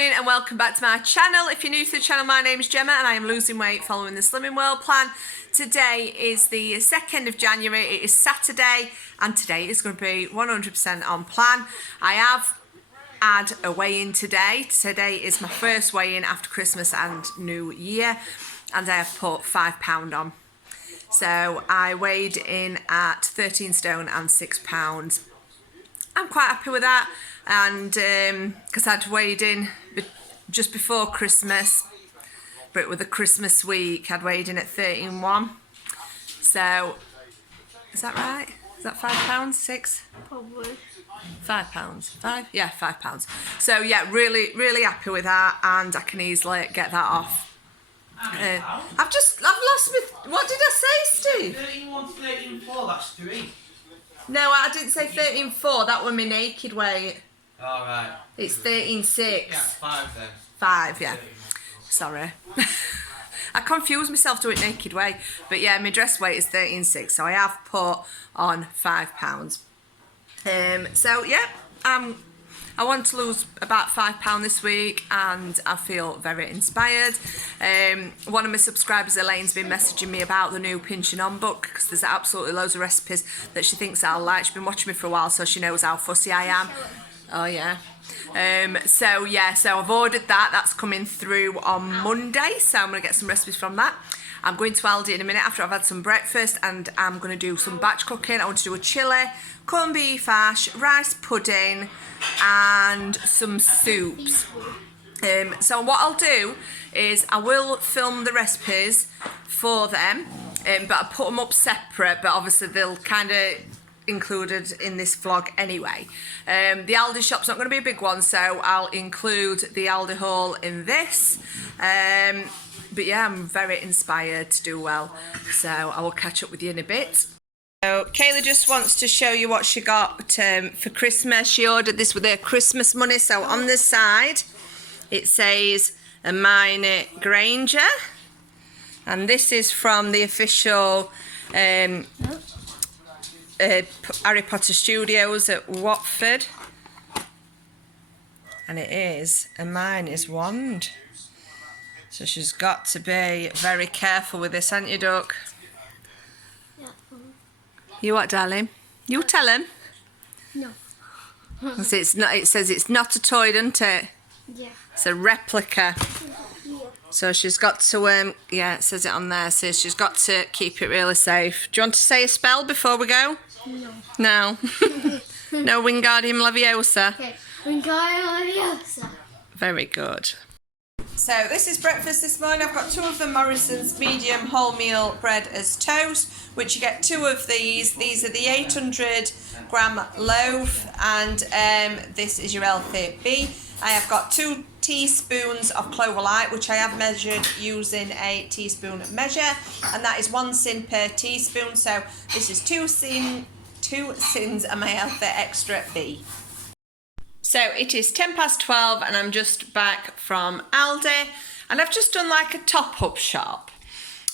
morning and welcome back to my channel. If you're new to the channel, my name is Gemma and I am losing weight following the Slimming World plan. Today is the 2nd of January, it is Saturday, and today is going to be 100% on plan. I have had a weigh-in today. Today is my first weigh-in after Christmas and New Year, and I have put £5 on. So I weighed in at 13 stone and 6 pounds. I'm quite happy with that, and because I'd weighed in just before Christmas, but with the Christmas week I'd weighed in at 13.1. So is that right? Is that £5? 6? Probably. £5? 5? Yeah, £5. So yeah, really happy with that, and I can easily get that off. I've lost my. What did I say, Steve? 13.1 to 13.4, that's 3. No, I didn't say 13.4. That was my naked weight. All right. It's 13.6. Yeah, 5 then. 5, yeah. Sorry. I confuse myself doing naked weight. But yeah, my dress weight is 13.6, so I have put on £5. So yeah, I want to lose about £5 this week, and I feel very inspired. One of my subscribers, Elaine's been messaging me about the new Pinching On book, because there's absolutely loads of recipes that she thinks I'll like. She's been watching me for a while, so she knows how fussy I am. Oh yeah. So I've ordered that. That's coming through on Monday, so I'm going to get some recipes from that. I'm going to Aldi in a minute after I've had some breakfast, and I'm going to do some batch cooking. I want to do a chilli, corned beef hash, rice pudding, and some soups. So what I'll do is I will film the recipes for them, but I put them up separate, but obviously they'll kind of included in this vlog anyway. The Aldi shop's not going to be a big one, so I'll include the Aldi haul in this. But yeah, I'm very inspired to do well, so I will catch up with you in a bit. So Kayla just wants to show you what she got for Christmas. She ordered this with her Christmas money, so on the side it says Hermione Granger, and this is from the official Harry Potter Studios at Watford, and it is Hermione's wand. So she's got to be very careful with this, haven't you, Duck? Yeah. You what, darling? You tell him. No. It's not. It says it's not a toy, doesn't it? Yeah. It's a replica. Yeah. So she's got to, yeah, it says it on there, so she's got to keep it really safe. Do you want to say a spell before we go? No. No. No Wingardium Leviosa. Okay. Wingardium Leviosa. Very good. So this is breakfast this morning. I've got 2 of the Morrison's medium wholemeal bread as toast, which you get 2 of these. These are the 800 gram loaf, and this is your healthy B. I have got 2 teaspoons of Clover Light, which I have measured using a teaspoon measure, and that is 1 sin per teaspoon. So this is 2 sins of my healthy extra B. So it is 12:10 and I'm just back from Aldi, and I've just done like a top-up shop.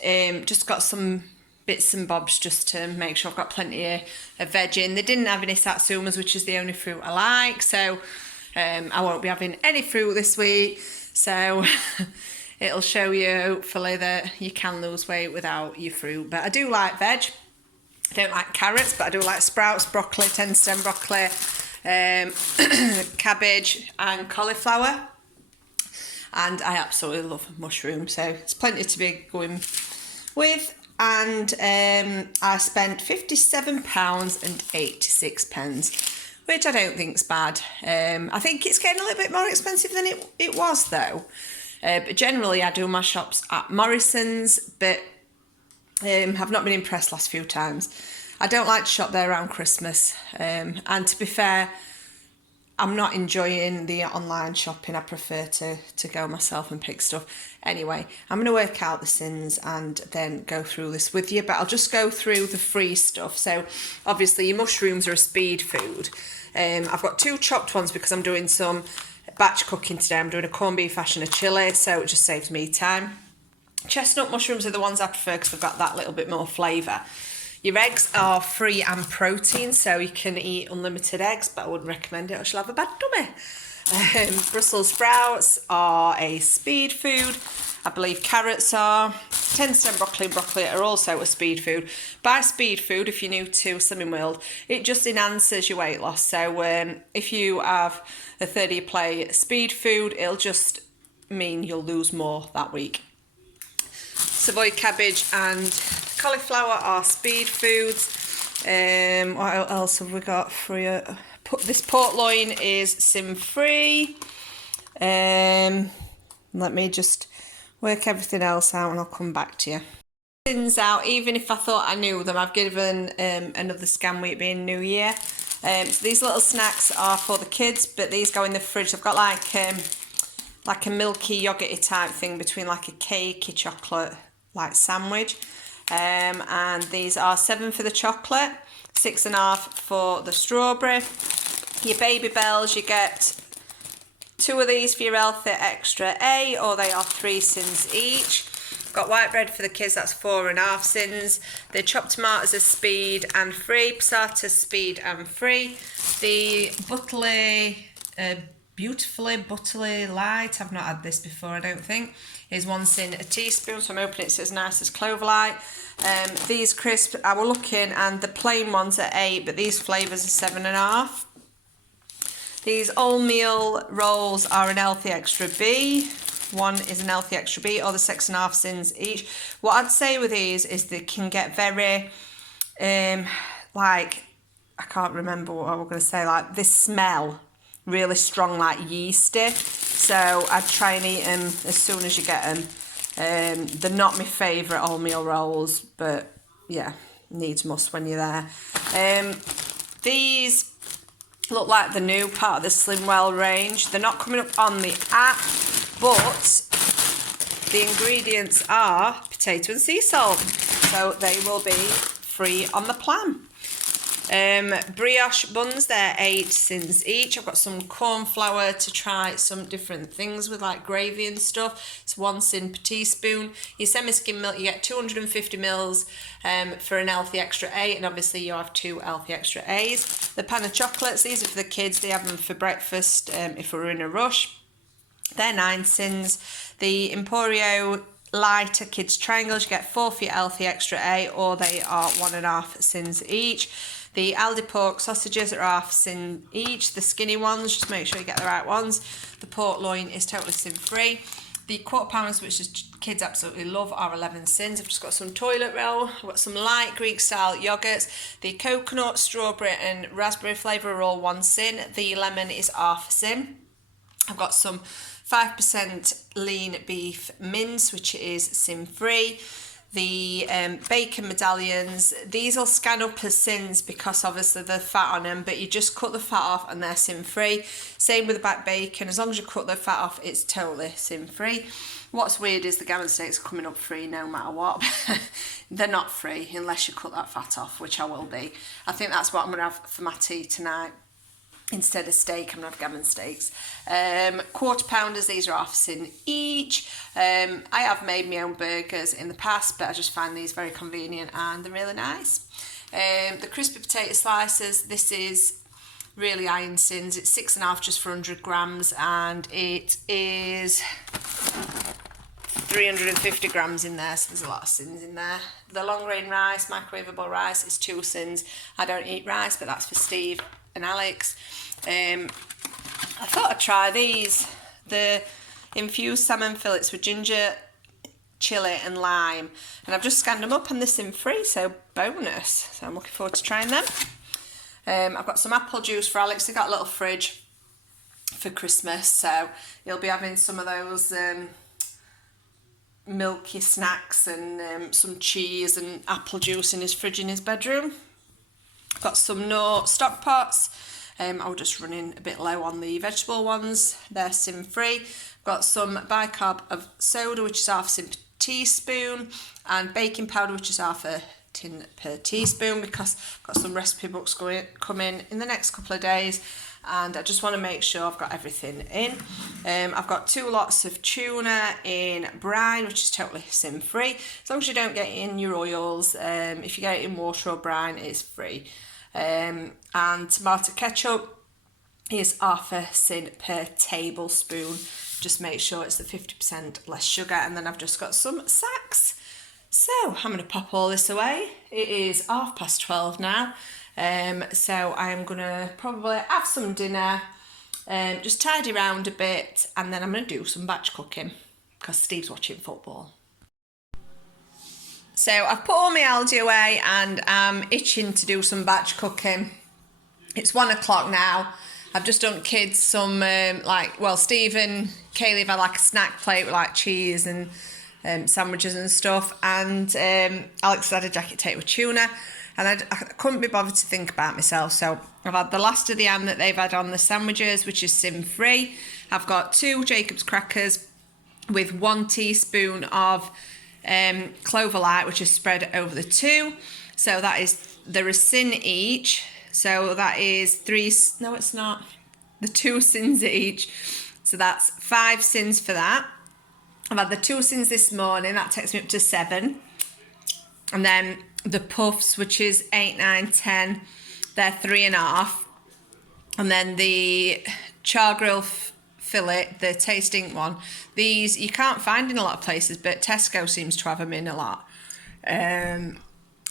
Just got some bits and bobs just to make sure I've got plenty of veg in. They didn't have any satsumas, which is the only fruit I like, so I won't be having any fruit this week. So it'll show you hopefully that you can lose weight without your fruit. But I do like veg. I don't like carrots, but I do like sprouts, broccoli, 10-stem broccoli, cabbage and cauliflower, and I absolutely love mushrooms, so it's plenty to be going with. And I spent £57.86, which I don't think's bad. I think it's getting a little bit more expensive than it was though, but generally I do my shops at Morrison's, but have not been impressed last few times. I don't like to shop there around Christmas, and to be fair, I'm not enjoying the online shopping. I prefer to go myself and pick stuff. Anyway, I'm going to work out the sins and then go through this with you, but I'll just go through the free stuff. So obviously your mushrooms are a speed food. I've got 2 chopped ones because I'm doing some batch cooking today. I'm doing a corned beef hash and a chilli, so it just saves me time. Chestnut mushrooms are the ones I prefer because they've got that little bit more flavour. Your eggs are free and protein, so you can eat unlimited eggs, but I wouldn't recommend it or she'll have a bad tummy. Brussels sprouts are a speed food. I believe carrots are. 10% broccoli and broccoli are also a speed food. By speed food, if you're new to Slimming World, it just enhances your weight loss. So if you have a 30 play speed food, it'll just mean you'll lose more that week. Savoy cabbage and cauliflower are speed foods. What else have we got for you? This pork loin is sin-free. Let me just work everything else out and I'll come back to you. Sins out, even if I thought I knew them, I've given another scan week being New Year. So these little snacks are for the kids, but these go in the fridge. I've got like a milky yogurty type thing between like a cakey chocolate like sandwich. And these are 7 for the chocolate, 6.5 for the strawberry. Your Baby Bells, you get 2 of these for your healthy extra A, or they are 3 sins each. Got white bread for the kids, that's 4.5 sins. The chopped tomatoes are speed and free, passata speed and free. The Beautifully Butterly Light, I've not had this before I don't think, is 1 sin a teaspoon, so I'm hoping it's as nice as Clover Light. These crisps, I was looking and the plain ones are 8, but these flavours are 7.5. These all-meal rolls are an healthy extra B. 1 is an healthy extra B, or the 6.5 sins each. What I'd say with these is they can get very, like, I can't remember what I was going to say, like this smell really strong, like yeasty. So I'd try and eat them as soon as you get them. They're not my favourite all-meal rolls, but yeah, needs must when you're there. These look like the new part of the Slimwell range. They're not coming up on the app, but the ingredients are potato and sea salt, so they will be free on the plan. Brioche buns, they're 8 sins each. I've got some corn flour to try some different things with, like gravy and stuff. It's 1 sin per teaspoon. Your semi-skim milk, you get 250 mils for an healthy extra A, and obviously you have 2 healthy extra A's. The pan of chocolates, these are for the kids. They have them for breakfast if we're in a rush. They're 9 sins. The Emporio lighter kids triangles, you get 4 for your healthy extra A, or they are 1.5 sins each. The Aldi pork sausages are 1/2 sin each. The skinny ones, just make sure you get the right ones. The pork loin is totally sin free. The quarter pounders, which is kids absolutely love, are 11 sins. I've just got some toilet roll. I've got some light Greek style yogurts. The coconut, strawberry and raspberry flavour are all 1 sin. The lemon is 1/2 sin. I've got some 5% lean beef mince, which is sin free. The bacon medallions, these will scan up as sins because obviously they're fat on them, but you just cut the fat off and they're sin free. Same with the back bacon, as long as you cut the fat off, it's totally sin free. What's weird is the gammon steaks are coming up free no matter what. They're not free unless you cut that fat off, which I will be. I think that's what I'm going to have for my tea tonight. Instead of steak, I'm going to have gammon steaks. Quarter pounders, these are 1/2 sin each. I have made my own burgers in the past, but I just find these very convenient and they're really nice. The crispy potato slices, this is really high in sins. It's 6.5 just for 100 grams, and it is 350 grams in there, so there's a lot of sins in there. The long grain rice, microwavable rice, is 2 sins. I don't eat rice, but that's for Steve and Alex. I thought I'd try these, the infused salmon fillets with ginger, chilli and lime, and I've just scanned them up and they're sin free, so bonus. So I'm looking forward to trying them. I've got some apple juice for Alex. He got a little fridge for Christmas, so he'll be having some of those milky snacks and some cheese and apple juice in his fridge in his bedroom. Got some no stock pots. I'll just running a bit low on the vegetable ones. They're sin free. Got some bicarb of soda, which is 1/2 sin per teaspoon, and baking powder, which is 1/2 a tin per teaspoon, because I've got some recipe books coming in the next couple of days, and I just want to make sure I've got everything in. I've got 2 lots of tuna in brine, which is totally sin free, as long as you don't get it in your oils. If you get it in water or brine, it's free. And tomato ketchup, is half a sin per tablespoon. Just make sure it's the 50% less sugar, and then I've just got some sacks. So I'm going to pop all this away. It is 12:30 now, so I'm going to probably have some dinner, just tidy around a bit, and then I'm going to do some batch cooking because Steve's watching football. So I've put all my Aldi away and I'm itching to do some batch cooking. It's 1 o'clock now. I've just done kids some, Steve and Kaylee have had like a snack plate with like cheese and sandwiches and stuff. And Alex had a jacket tape with tuna. And I couldn't be bothered to think about myself. So I've had the last of the ham that they've had on the sandwiches, which is sin-free. I've got 2 Jacob's crackers with 1 teaspoon of clover light, which is spread over the 2. So there is sin each. So that is 3, no it's not, the 2 sins each. So that's 5 sins for that. I've had the 2 sins this morning, that takes me up to 7. And then the puffs, which is 8, 9, 10, they're 3.5. And then the char grill fillet, the tasting one, these you can't find in a lot of places, but Tesco seems to have them in a lot. And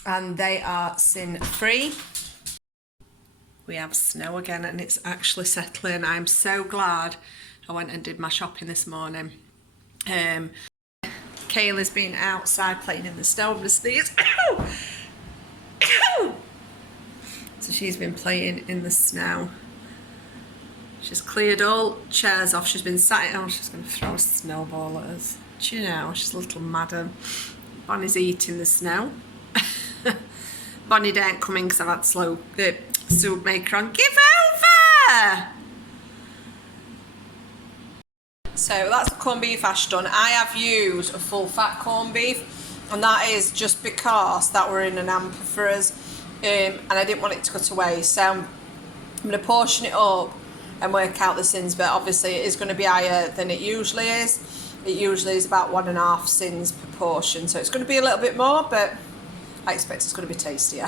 they are sin free. We have snow again and it's actually settling. I'm so glad I went and did my shopping this morning. Kayla's been outside playing in the snow. I'm just sneeze. So she's been playing in the snow. She's cleared all chairs off. She's been sat. Oh, she's going to throw a snowball at us. Do you know? She's a little madam. Bonnie's eating the snow. Bonnie don't come in because I've had soup maker on. Give over! So that's the corned beef hash done. I have used a full fat corned beef, and that is just because that were in an hamper for us, and I didn't want it to go to waste. So I'm going to portion it up and work out the sins, but obviously it is going to be higher than it usually is. It usually is about 1.5 sins per portion, so it's going to be a little bit more, but I expect it's going to be tastier.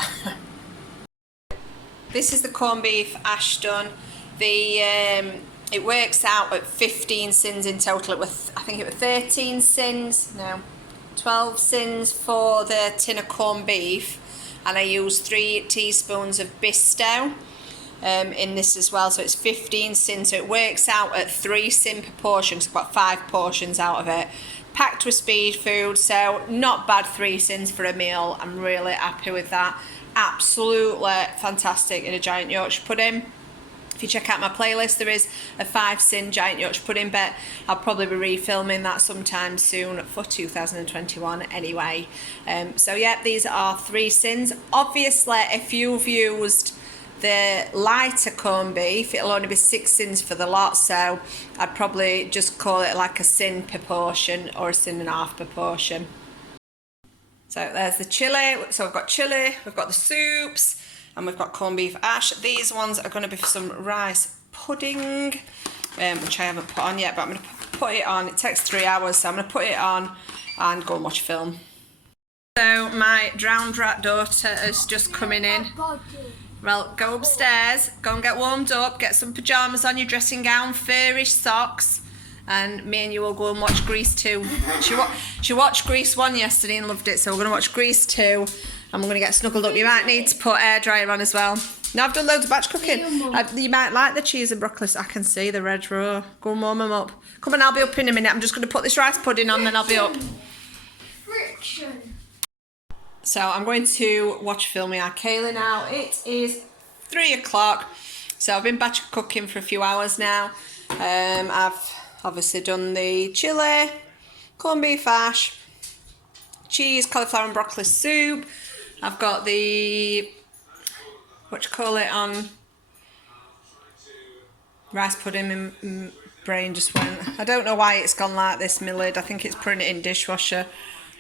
This is the corned beef hash done. It works out at 15 sins in total. I think it was 13 sins, no, 12 sins for the tin of corned beef, and I used 3 teaspoons of Bisto in this as well, so it's 15 sins. So it works out at 3 sin per portion, so I've got 5 portions out of it. Packed with speed food, so not bad 3 sins for a meal. I'm really happy with that. Absolutely fantastic in a giant Yorkshire pudding. If you check out my playlist, there is a 5 sin giant Yorkshire pudding, but I'll probably be refilming that sometime soon for 2021 anyway. So yeah, these are 3 sins. Obviously, if you've used the lighter corned beef, it'll only be 6 sins for the lot, so I'd probably just call it like a sin per portion or a sin and a half per portion. So there's the chilli. So we've got chilli, we've got the soups, and we've got corned beef hash. These ones are going to be for some rice pudding, which I haven't put on yet, but I'm going to put it on. It takes 3 hours, so I'm going to put it on and go and watch film. So my drowned rat daughter is just coming in. Well, go upstairs, go and get warmed up, get some pyjamas on, your dressing gown, furrish socks, and me and you will go and watch Grease 2. She watched Grease 1 yesterday and loved it, so we're going to watch Grease 2, and we're going to get snuggled up. You might need to put air dryer on as well. Now I've done loads of batch cooking. You might like the cheese and broccoli. I can see the red row. Go and warm them up. Come on, I'll be up in a minute. I'm just going to put this rice pudding on, then I'll be up. Friction. So I'm going to watch filming our Kaylee now. It is 3 o'clock. So I've been batch cooking for a few hours now. I've obviously done the chilli, corned beef hash, cheese, cauliflower and broccoli soup. I've got the, on rice pudding. My brain just went. I don't know why it's gone like this, my lid. I think it's putting it in dishwasher.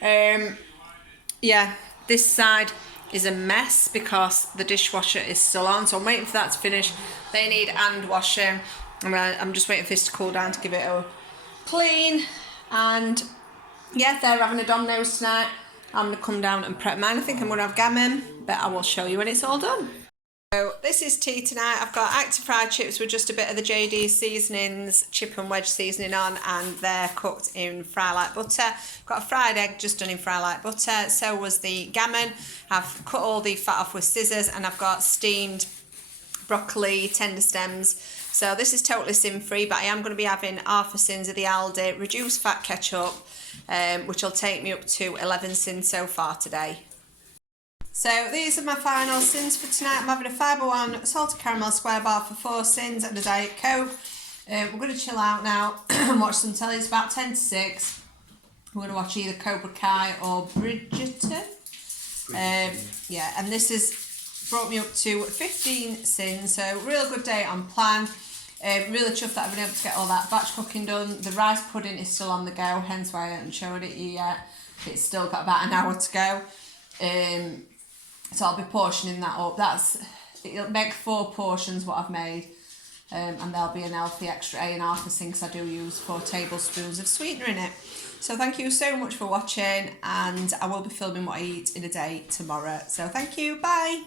Yeah, this side is a mess because the dishwasher is still on, so I'm waiting for that to finish. They need hand washing. I'm just waiting for this to cool down to give it a clean. And yeah, they're having a Domino's tonight. I'm going to come down and prep mine. I think I'm going to have gammon, but I will show you when it's all done. So this is tea tonight. I've got active fried chips with just a bit of the JD seasonings, chip and wedge seasoning on, and they're cooked in fry light butter. I've got a fried egg just done in fry light butter. So was the gammon. I've cut all the fat off with scissors, and I've got steamed broccoli, tender stems. So this is totally sin free, but I am going to be having half a sins of the Aldi reduced fat ketchup, which will take me up to 11 sins so far today. So these are my final sins for tonight. I'm having a Fibre One salted caramel square bar for 4 sins and a Diet Coke. We're going to chill out now and watch some telly. It's about 10 to 6. We're going to watch either Cobra Kai or Bridgerton. Yeah, and this has brought me up to 15 sins. So real good day on plan. Really chuffed that I've been able to get all that batch cooking done. The rice pudding is still on the go, hence why I haven't showed it you yet. It's still got about an hour to go. So I'll be portioning that up. It'll make 4 portions what I've made, and there'll be an healthy extra A&R because I do use 4 tablespoons of sweetener in it. So thank you so much for watching, and I will be filming what I eat in a day tomorrow. So thank you, bye.